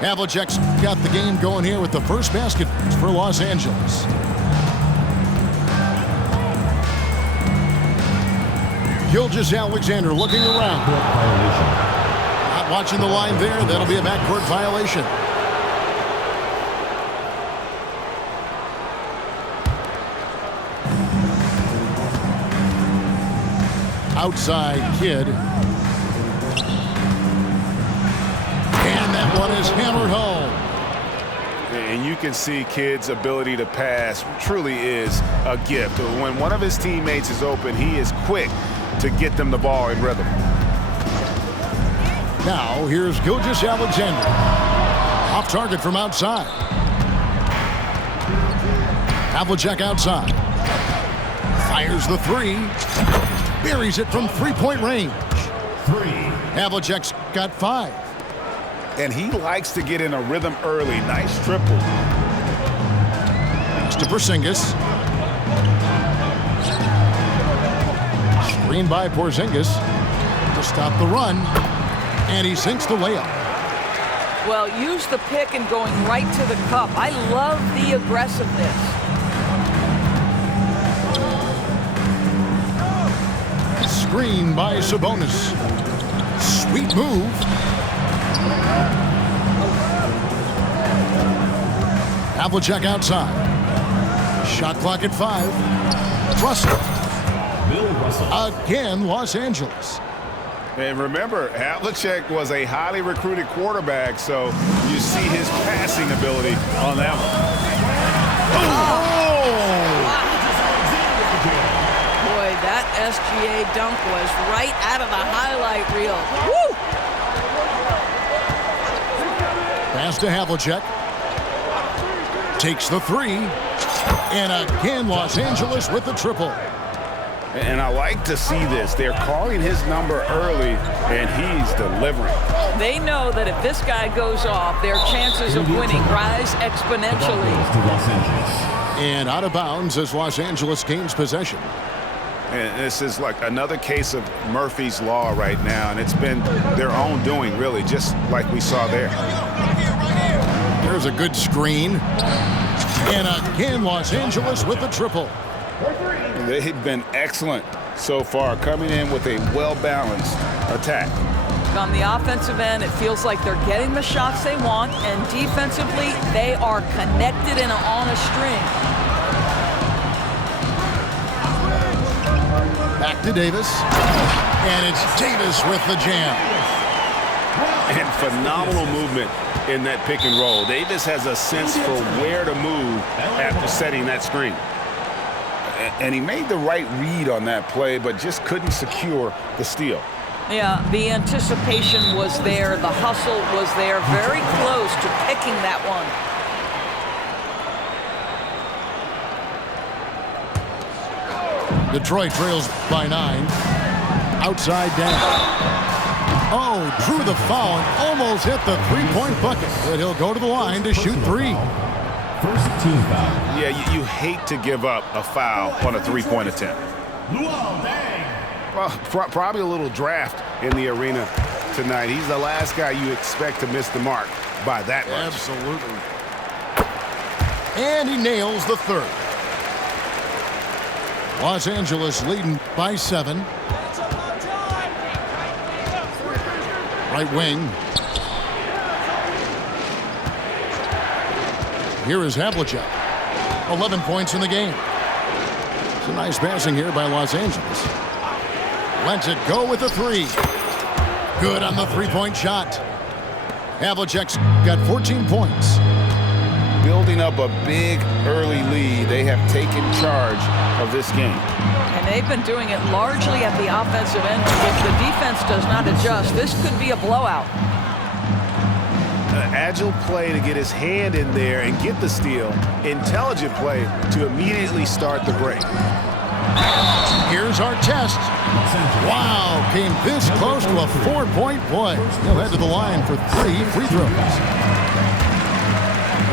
Havlicek's got the game going here with the first basket for Los Angeles. Gilgeous-Alexander looking around. Not watching the line there. That'll be a backcourt violation. Outside Kidd. And that one is hammered home. And you can see Kidd's ability to pass truly is a gift. When one of his teammates is open, he is quick to get them the ball in rhythm. Now here's Gilgeous-Alexander. Off target from outside. Havlicek outside. Fires the three. Buries it from three-point range. Havlicek's got 5. And he likes to get in a rhythm early. Nice triple. Pass to Porzingis. Screen by Porzingis to stop the run. And he sinks the layup. Well, use the pick and going right to the cup. I love the aggressiveness. Screen by Sabonis. Sweet move. Havlicek outside. Shot clock at 5. Russell. Again, Los Angeles. And remember, Havlicek was a highly recruited quarterback, so you see his passing ability on that one. Oh! Boy, that SGA dunk was right out of the highlight reel. Woo! Pass to Havlicek. Takes the 3. And again, Los Angeles with the triple. And I like to see this. They're calling his number early, and he's delivering. They know that if this guy goes off, their chances of winning rise exponentially. And out of bounds as Los Angeles gains possession. And this is like another case of Murphy's Law right now, and it's been their own doing, really, just like we saw there. There's a good screen. And again, Los Angeles with the triple. They've been excellent so far, coming in with a well-balanced attack. On the offensive end, it feels like they're getting the shots they want, and defensively, they are connected and on a string. Back to Davis. And it's Davis with the jam. And phenomenal movement in that pick and roll. Davis has a sense for where to move after setting that screen. And he made the right read on that play, but just couldn't secure the steal. Yeah, the anticipation was there. The hustle was there. Very close to picking that one. Detroit trails by 9. Outside down. Oh, drew the foul and almost hit the three-point bucket. But he'll go to the line to shoot 3. First team foul. Yeah, you hate to give up a foul on a three-point attempt. Well, probably a little draft in the arena tonight. He's the last guy you expect to miss the mark by that much. Absolutely. And he nails the 3rd. Los Angeles leading by 7. Right wing. Here is Havlicek. 11 points in the game. It's a nice passing here by Los Angeles. Lets it go with the 3. Good on the three-point shot. Havlicek's got 14 points. Building up a big early lead. They have taken charge of this game. And they've been doing it largely at the offensive end. If the defense does not adjust, this could be a blowout. Agile play to get his hand in there and get the steal. Intelligent play to immediately start the break. Here's our test. Wow, came this close to a 4-point play. He'll head to the line for 3 free throws.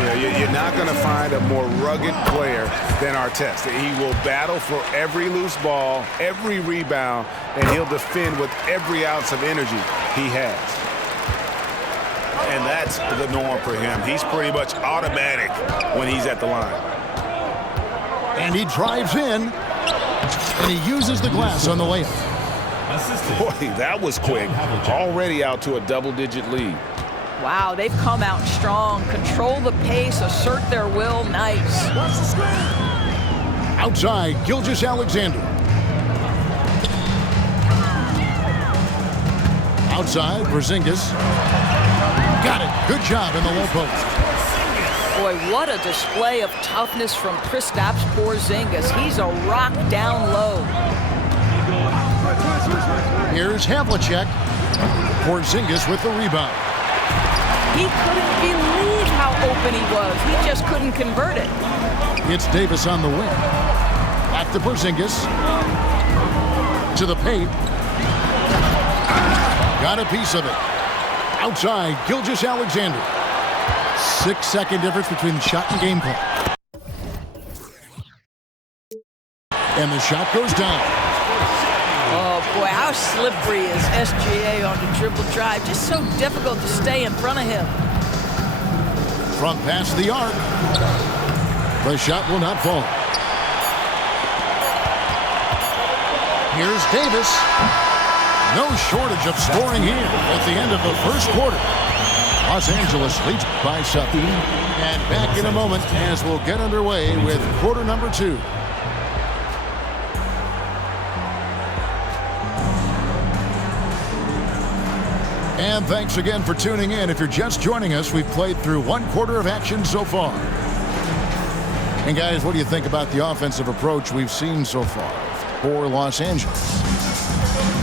Yeah, you're not going to find a more rugged player than Artest. He will battle for every loose ball, every rebound, and he'll defend with every ounce of energy he has. And that's the norm for him. He's pretty much automatic when he's at the line. And he drives in, and he uses the glass on the layup. Boy, that was quick. Already out to a double-digit lead. Wow, they've come out strong. Control the pace, assert their will. Nice. Outside, Xhakalaka. Outside, Porzingis. Got it. Good job in the low post. Boy, what a display of toughness from Kristaps Porzingis. He's a rock down low. Here's Havlicek. Porzingis with the rebound. He couldn't believe how open he was. He just couldn't convert it. It's Davis on the wing. Back to Porzingis. To the paint. Got a piece of it. Outside, Xhakalaka. 6-second difference between the shot and game clock. And the shot goes down. Oh, boy, how slippery is SGA on the dribble drive. Just so difficult to stay in front of him. From past the arc. The shot will not fall. Here's Davis. No shortage of scoring here at the end of the first quarter. Los Angeles leads by 7. And back in a moment as we'll get underway with quarter number 2. And thanks again for tuning in. If you're just joining us, we've played through 1 quarter of action so far. And guys, what do you think about the offensive approach we've seen so far for Los Angeles?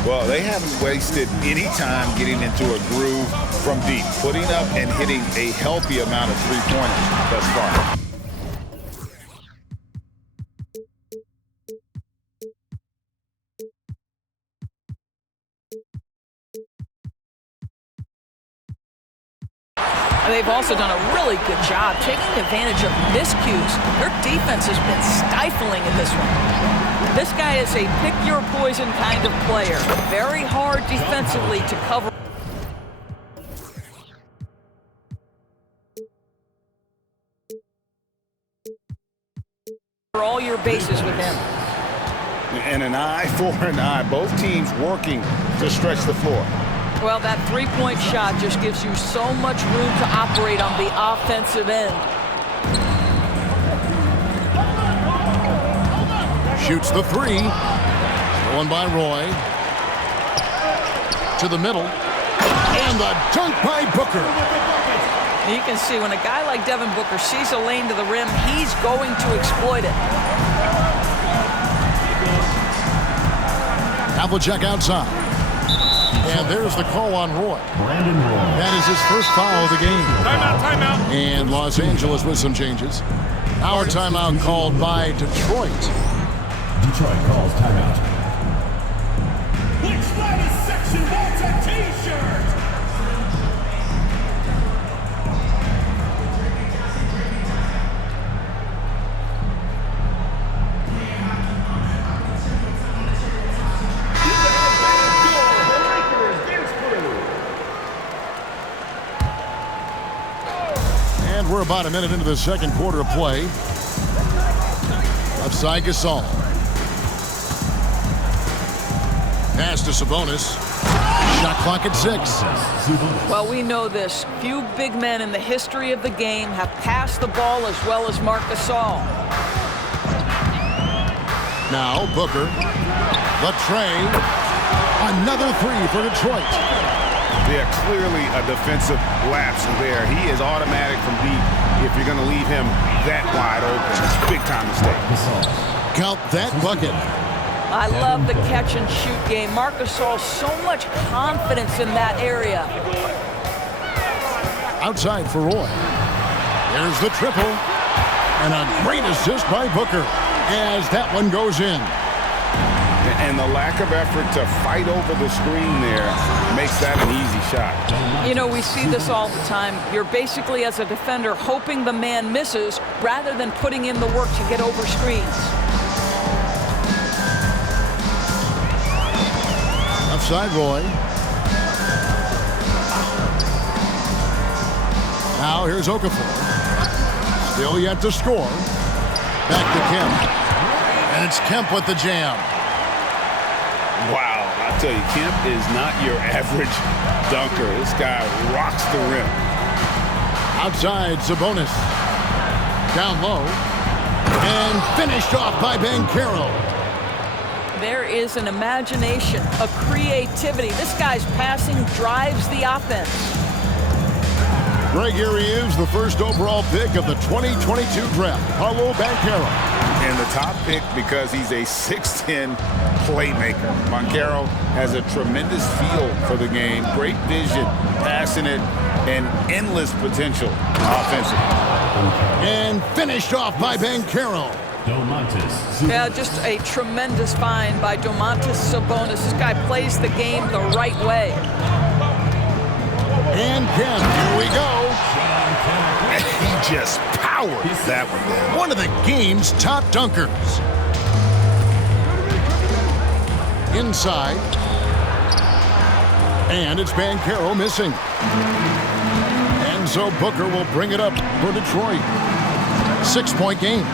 Well, they haven't wasted any time getting into a groove from deep, putting up and hitting a healthy amount of three-pointers thus far. They've also done a really good job taking advantage of miscues. Their defense has been stifling in this one. This guy is a pick-your-poison kind of player. Very hard defensively to cover. All your bases with him. And an eye for an eye. Both teams working to stretch the floor. Well, that three-point shot just gives you so much room to operate on the offensive end. Shoots the 3. Stolen by Roy. To the middle. And the dunk by Booker. You can see when a guy like Devin Booker sees a lane to the rim, he's going to exploit it. Havlicek outside. And there's the call on Roy. Brandon Roy. That is his first foul of the game. Timeout, timeout. And Los Angeles with some changes. Our timeout called by Detroit. Detroit calls timeout. Which latest section wants a T-shirt? And we're about a minute into the second quarter of play. Left side, Gasol. Pass to Sabonis. Shot clock at 6. Well, we know this. Few big men in the history of the game have passed the ball as well as Marc Gasol. Now Booker. The tray. Another 3 for Detroit. Yeah, clearly a defensive lapse there. He is automatic from deep if you're going to leave him that wide open. It's a big-time mistake. Count that bucket. I love the catch-and-shoot game. Marc Gasol, so much confidence in that area. Outside for Roy. There's the triple. And a great assist by Booker as that one goes in. And the lack of effort to fight over the screen there makes that an easy shot. You know, we see this all the time. You're basically, as a defender, hoping the man misses rather than putting in the work to get over screens. Outside Roy. Now here's Okafor. Still yet to score. Back to Kemp. And it's Kemp with the jam. Wow, I tell you, Kemp is not your average dunker. This guy rocks the rim. Outside, Sabonis. Down low. And finished off by Banchero. There is an imagination, a creativity. This guy's passing drives the offense. Greg, here he is, the first overall pick of the 2022 draft, Paolo Banchero. And the top pick because he's a 6'10 playmaker. Banchero has a tremendous feel for the game, great vision, passing it, and endless potential offensively. And finished off by Banchero. Yeah, just a tremendous find by Domantas Sabonis. This guy plays the game the right way. And Kemp, here we go. He just powered that one down. One of the game's top dunkers. Inside. And it's Banchero missing. And so Booker will bring it up for Detroit. 6-point game.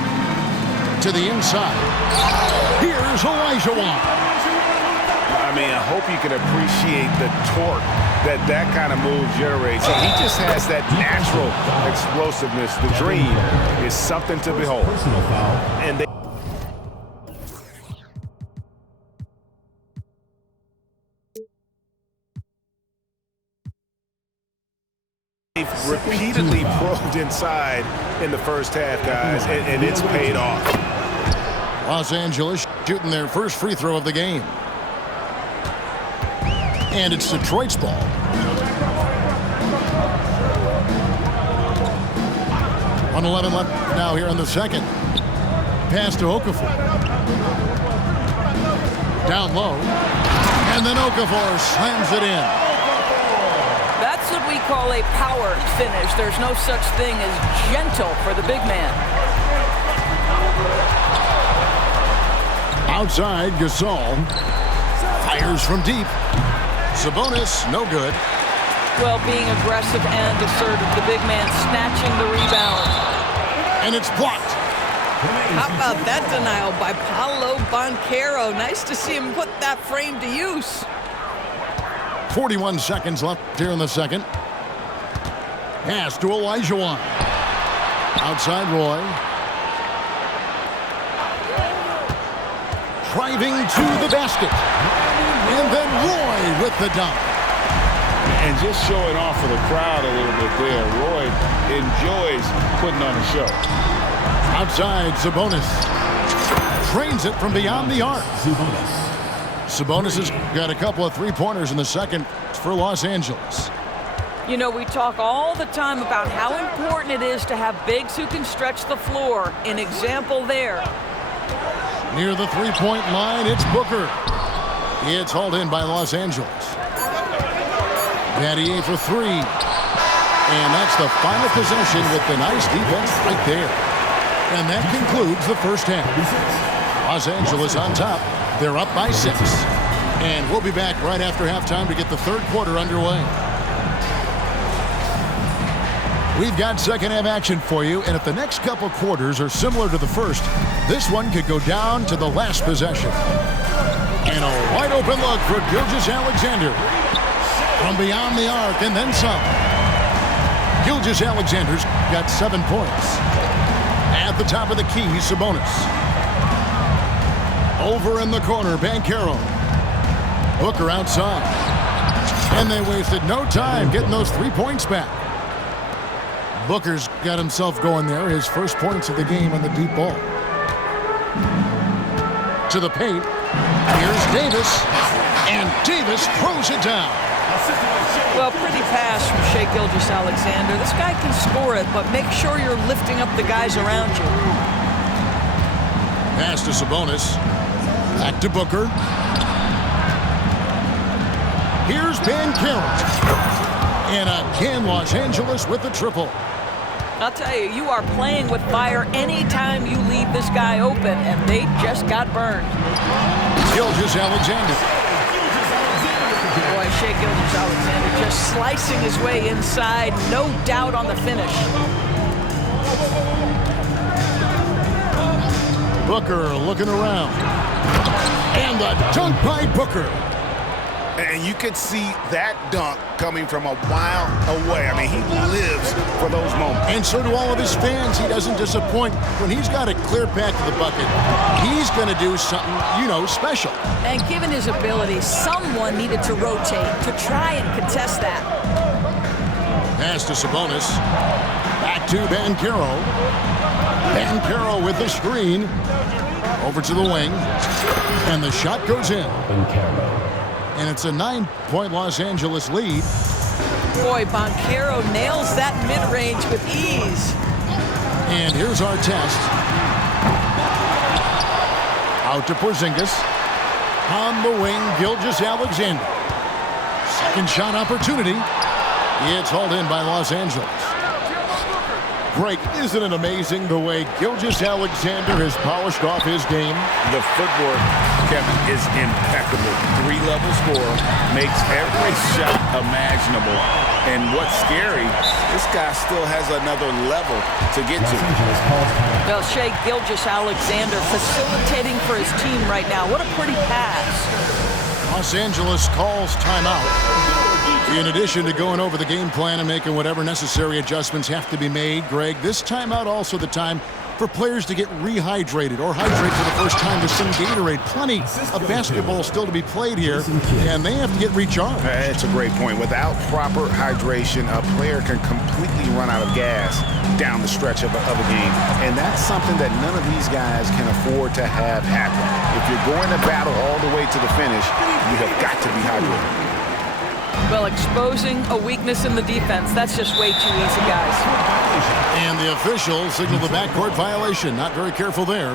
To the inside. Here's Olajuwon. I mean, I hope you can appreciate the torque that kind of move generates. He just has that natural explosiveness. The dream is something to behold. And they've repeatedly probed inside in the first half, guys, and it's paid off. Los Angeles shooting their first free throw of the game. And it's Detroit's ball. .111 left now here in the second. Pass to Okafor. Down low. And then Okafor slams it in. That's what we call a power finish. There's no such thing as gentle for the big man. Outside, Gasol fires from deep. Sabonis, no good. Well, being aggressive and assertive, the big man snatching the rebound. And it's blocked. How about that denial by Paolo Banchero? Nice to see him put that frame to use. 41 seconds left here in the second. Pass to Olajuwon. Outside Roy. Driving to the basket. And then Roy with the dunk. And just showing off for the crowd a little bit there. Roy enjoys putting on a show. Outside, Sabonis. Trains it from beyond the arc. Sabonis has got a couple of three-pointers in the second for Los Angeles. You know, we talk all the time about how important it is to have bigs who can stretch the floor. An example there. Near the three-point line, it's Booker. It's hauled in by Los Angeles. Battier for three. And that's the final possession with the nice defense right there. And that concludes the first half. Los Angeles on top. They're up by 6. And we'll be back right after halftime to get the third quarter underway. We've got second half action for you, and if the next couple quarters are similar to the first, this one could go down to the last possession. And a wide open look for Gilgeous-Alexander. From beyond the arc and then some. Gilgeous-Alexander's got 7 points. At the top of the key, Sabonis. Over in the corner, Banchero. Booker outside. And they wasted no time getting those 3 points back. Booker's got himself going there. His first points of the game on the deep ball. To the paint. Here's Davis. And Davis throws it down. Well, pretty pass from Shai Gilgeous-Alexander. This guy can score it, but make sure you're lifting up the guys around you. Pass to Sabonis. Back to Booker. Here's Banchero. And again, Los Angeles with the triple. I'll tell you, you are playing with fire anytime you leave this guy open, and they just got burned. Gilgeous-Alexander. Boy, Shai Gilgeous-Alexander just slicing his way inside. No doubt on the finish. Booker looking around. And the dunk by Booker. And you could see that dunk coming from a while away. I mean, he lives for those moments. And so do all of his fans. He doesn't disappoint. When he's got a clear path to the bucket, he's going to do something, special. And given his ability, someone needed to rotate to try and contest that. Pass to Sabonis. Back to Banchero. Banchero with the screen. Over to the wing. And the shot goes in. And it's a 9-point Los Angeles lead. Boy, Banchero nails that mid-range with ease. And here's our test. Out to Porzingis. On the wing, Gilgeous-Alexander. Second shot opportunity. It's hauled in by Los Angeles. Greg, isn't it amazing the way Gilgeous-Alexander has polished off his game? The footwork, Kevin, is impeccable. 3-level scorer, makes every shot imaginable. And what's scary, this guy still has another level to get to. Well, Shai Gilgeous-Alexander facilitating for his team right now. What a pretty pass. Los Angeles calls timeout. In addition to going over the game plan and making whatever necessary adjustments have to be made, Greg, this timeout also the time for players to get rehydrated or hydrate for the first time with some Gatorade. Plenty of basketball still to be played here, and they have to get recharged. That's a great point. Without proper hydration, a player can completely run out of gas down the stretch of a game, and that's something that none of these guys can afford to have happen. If you're going to battle all the way to the finish, you have got to be hydrated. Well, exposing a weakness in the defense, that's just way too easy, guys. And the official signaled the backcourt violation. Not very careful there.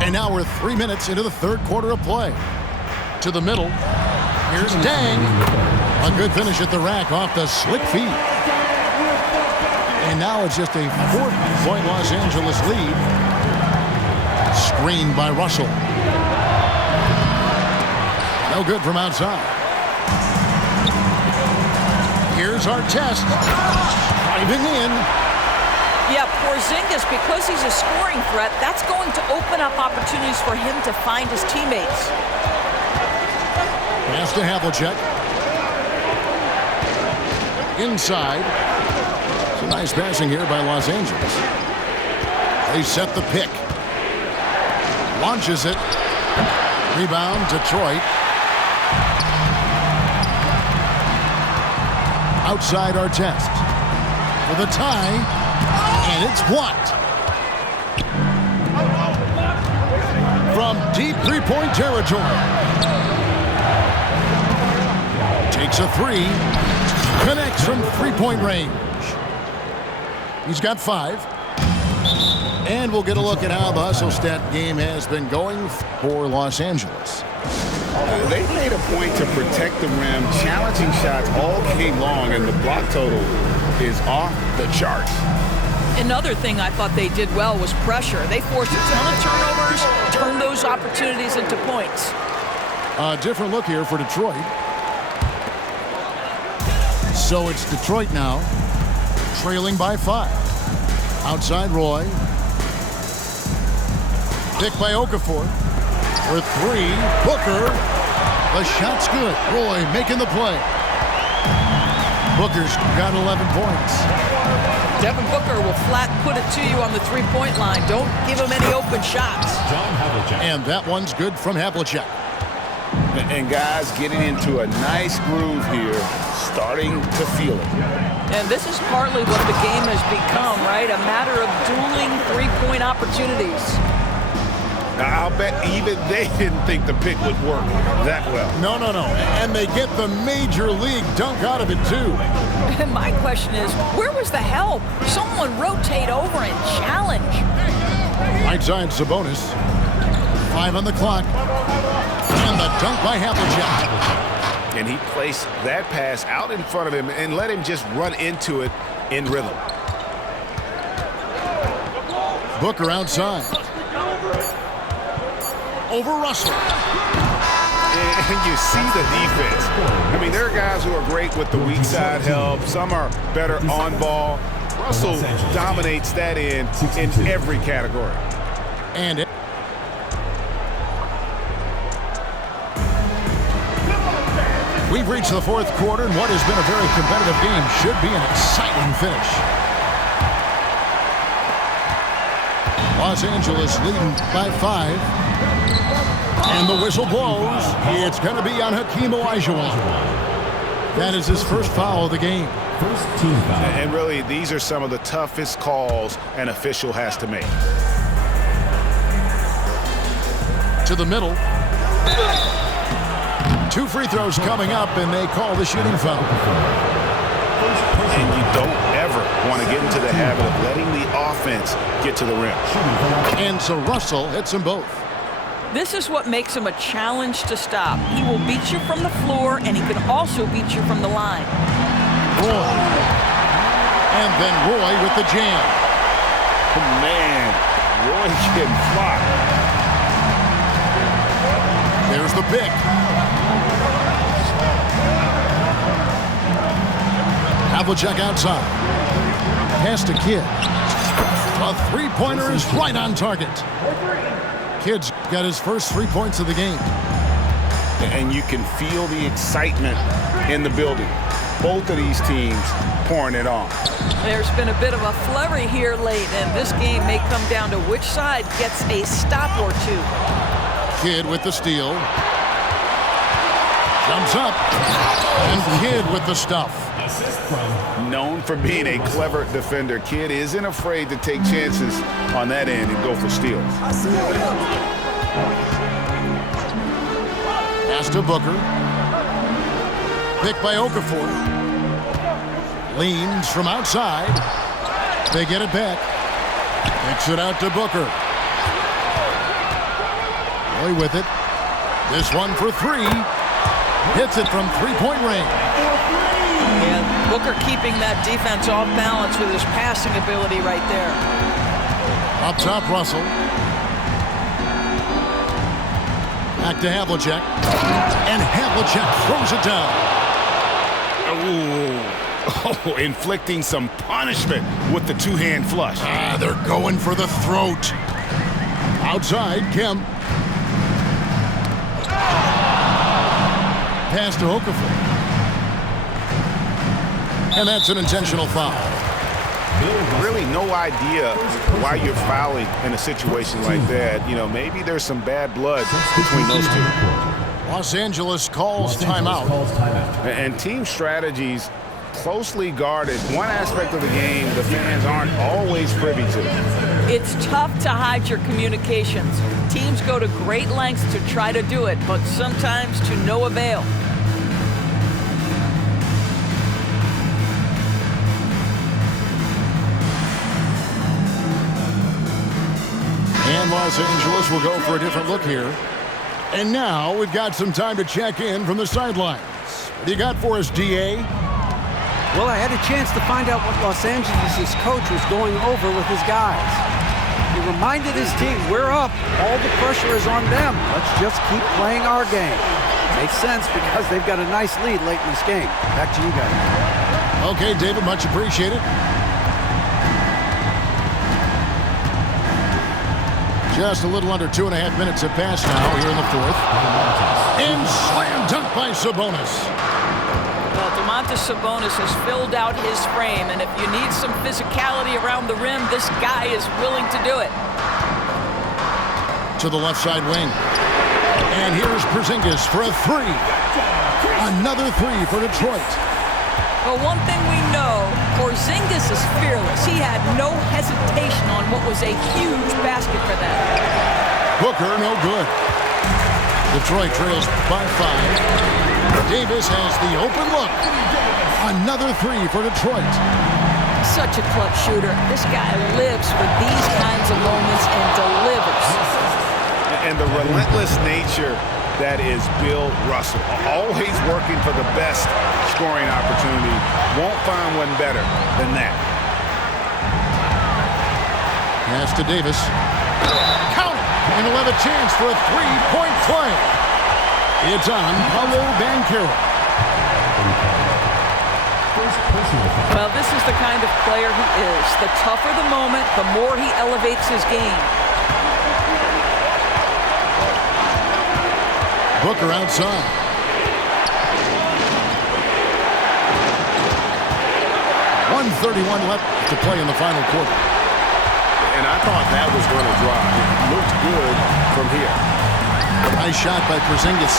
And now we're 3 minutes into the third quarter of play. To the middle. Here's Dang. A good finish at the rack off the slick feet. And now it's just a 4-point Los Angeles lead. Screened by Russell. No good from outside. Here's our test. Driving in. Yeah, Porzingis, because he's a scoring threat, that's going to open up opportunities for him to find his teammates. Pass to Havlicek. Inside. Some nice passing here by Los Angeles. They set the pick. Launches it. Rebound, Detroit. Outside our test. For the tie. And it's blocked. From deep three-point territory. Takes a three. Connects from three-point range. He's got 5. And we'll get a look at how the hustle stat game has been going for Los Angeles. They made a point to protect the rim, challenging shots all game long, and the block total is off the charts. Another thing I thought they did well was pressure. They forced a ton of turnovers, turned those opportunities into points. A different look here for Detroit. So it's Detroit now, trailing by 5. Outside Roy. Pick by Okafor. For 3, Booker. The shot's good. Roy making the play. Booker's got 11 points. Devin Booker will flat put it to you on the three-point line. Don't give him any open shots. And that one's good from Havlicek. And guys getting into a nice groove here, starting to feel it. And this is partly what the game has become, right? A matter of dueling three-point opportunities. Now, I'll bet even they didn't think the pick would work that well. No. And they get the major league dunk out of it, too. And my question is, where was the help? Someone rotate over and challenge. Right side, Sabonis. 5 on the clock. And the dunk by Havlicek. And he placed that pass out in front of him and let him just run into it in rhythm. Booker outside. over Russell. And you see the defense. I mean, there are guys who are great with the weak side help. Some are better on ball. Russell dominates that end in every category. And we've reached the fourth quarter, and what has been a very competitive game should be an exciting finish. Los Angeles leading by 5. And the whistle blows. It's going to be on Hakeem Olajuwon. That is his first foul of the game. First team foul. And really, these are some of the toughest calls an official has to make. To the middle. 2 free throws coming up, and they call the shooting foul. And you don't ever want to get into the habit of letting the offense get to the rim. And so Russell hits them both. This is what makes him a challenge to stop. He will beat you from the floor, and he can also beat you from the line. Roy. And then Roy with the jam. Oh, man, Roy can fly. There's the pick. Havlicek outside. Pass to Kidd. A three-pointer is right on target. Kidd's got his first 3 points of the game. And you can feel the excitement in the building. Both of these teams pouring it on. There's been a bit of a flurry here late, and this game may come down to which side gets a stop or two. Kidd with the steal. Jumps up. And Kidd with the stuff. Known for being a clever defender, Kidd isn't afraid to take chances on that end and go for steals. Pass to Booker. Picked by Okafor. Leans from outside. They get it back. Kicks it out to Booker. Roy with it. This one for 3. Hits it from three-point range. And Booker keeping that defense off balance with his passing ability right there. Up top, Russell. Back to Havlicek. And Havlicek throws it down. Oh, inflicting some punishment with the two-hand flush. They're going for the throat. Outside, Kemp. Pass to Okafor. And that's an intentional foul. Really no idea why you're fouling in a situation like that. You know, maybe there's some bad blood between those two. Los Angeles calls timeout. And team strategies closely guarded. One aspect of the game the fans aren't always privy to. It's tough to hide your communications. Teams go to great lengths to try to do it, but sometimes to no avail. And Los Angeles will go for a different look here. And now we've got some time to check in from the sidelines. What do you got for us, DA? Well, I had a chance to find out what Los Angeles' coach was going over with his guys. He reminded his team, we're up. All the pressure is on them. Let's just keep playing our game. Makes sense because they've got a nice lead late in this game. Back to you guys. Okay, David, much appreciated. Just a little under 2.5 minutes have passed now here in the fourth. And slam dunk by Sabonis. Well, Domantas Sabonis has filled out his frame, and if you need some physicality around the rim, this guy is willing to do it. To the left side wing. And here's Porzingis for a 3. Another 3 for Detroit. Well, one thing we know, Porzingis is fearless. He had no hesitation on what was a huge basket for them. Booker, no good. Detroit trails by 5. Davis has the open look. Another 3 for Detroit. Such a clutch shooter. This guy lives for these kinds of moments and delivers. And the relentless nature that is Bill Russell. Always working for the best scoring opportunity. Won't find one better than that. Pass to Davis. Count it. And he'll have a chance for a three-point play. It's on Paolo Banchero. Well, this is the kind of player he is. The tougher the moment, the more he elevates his game. Booker outside. .131 left to play in the final quarter. And I thought that was going to drive. It looked good from here. Nice shot by Porzingis.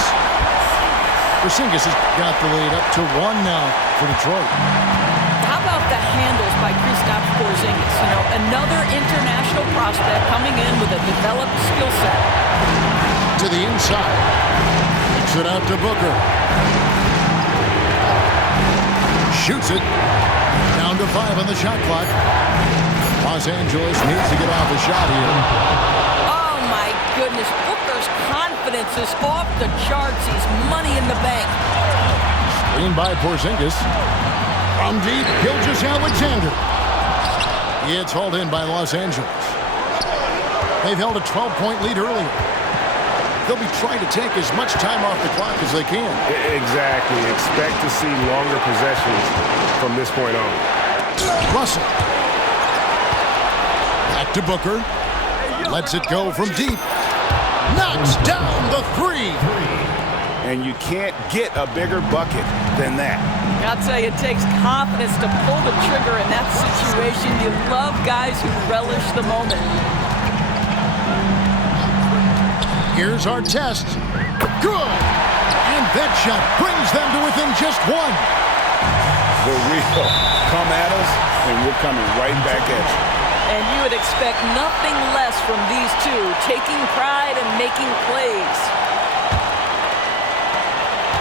Porzingis has got the lead up to 1 now for Detroit. How about the handles by Kristaps Porzingis? You know, another international prospect coming in with a developed skill set. To the inside. Kicks it out to Booker. Shoots it. Down to 5 on the shot clock. Los Angeles needs to get off a shot here. Oh, my goodness. Booker's confidence is off the charts. He's money in the bank. Screen by Porzingis. From deep, Gilgeous-Alexander. It's hauled in by Los Angeles. They've held a 12-point lead earlier. They'll be trying to take as much time off the clock as they can. Exactly. Expect to see longer possessions from this point on. Russell. Back to Booker. Lets it go from deep. Knocks down the 3. And you can't get a bigger bucket than that. I'll tell you, it takes confidence to pull the trigger in that situation. You love guys who relish the moment. Here's our test. Good. And that shot brings them to within just 1. The real come at us, and we're coming right back at you. And you would expect nothing less from these two, taking pride and making plays.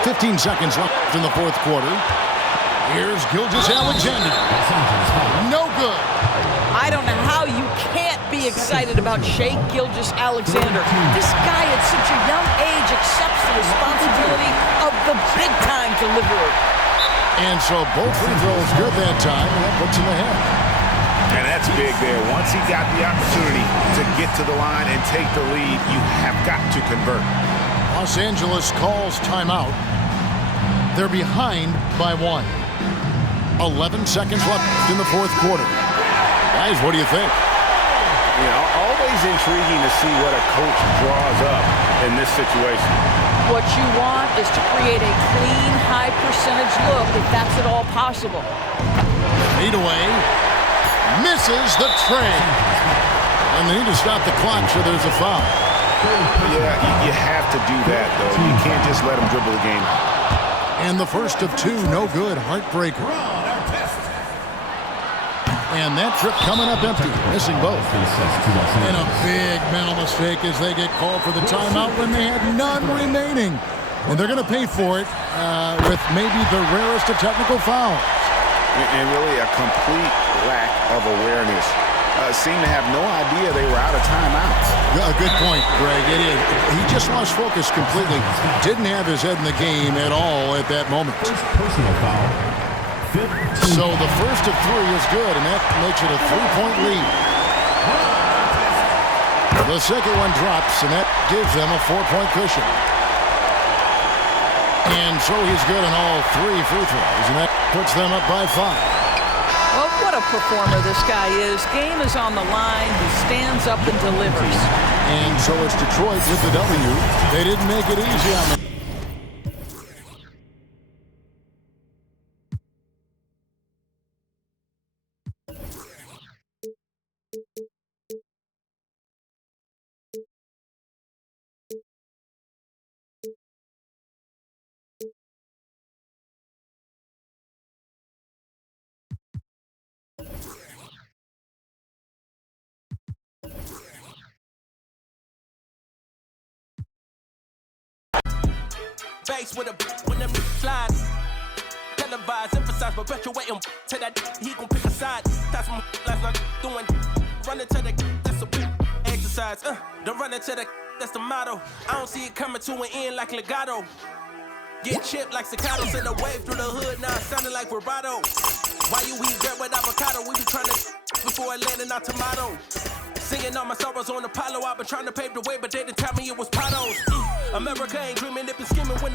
15 seconds left in the fourth quarter. Here's Gilgeous-Alexander. No good. I don't know how you can't be excited about Shai Gilgeous-Alexander. This guy at such a young age accepts the responsibility of the big-time deliverer. And so both free throws good that time, and that puts him ahead. And that's big there. Once he got the opportunity to get to the line and take the lead, you have got to convert. Los Angeles calls timeout. They're behind by 1. 11 seconds left in the fourth quarter. Guys, what do you think? You know, always intriguing to see what a coach draws up in this situation. What you want is to create a clean, high-percentage look, if that's at all possible. Fade away. Misses the tray. And they need to stop the clock, so there's a foul. Yeah, you have to do that, though. You can't just let them dribble the game. And the first of 2, no good. Heartbreaker. And that trip coming up empty, missing both. And a big mental mistake as they get called for the timeout when they had none remaining. And they're going to pay for it with maybe the rarest of technical fouls. And really a complete lack of awareness. Seemed to have no idea they were out of timeouts. A good point, Greg. It is. He just lost focus completely. Didn't have his head in the game at all at that moment. Personal foul. So the first of 3 is good, and that makes it a 3-point lead. The second one drops, and that gives them a 4-point cushion. And so he's good on all 3 free throws, and that puts them up by 5. Well, what a performer this guy is. Game is on the line. He stands up and delivers. And so it's Detroit with the W. They didn't make it easy on them. Face with a when them slide. Televised, emphasize, perpetuate him to that he gon' pick a side. That's my last night doing. Running to the that's a exercise. The running to the that's the motto. I don't see it coming to an end like legato. Get chipped like staccatos in the wave through the hood. Now sounding like vibrato. Why you eat bread with avocado? We be trying to before it landing our tomato. Singing all my sorrows on Apollo. I've been trying to pave the way, but they didn't tell me it was potholes. America ain't dreaming, it been scheming when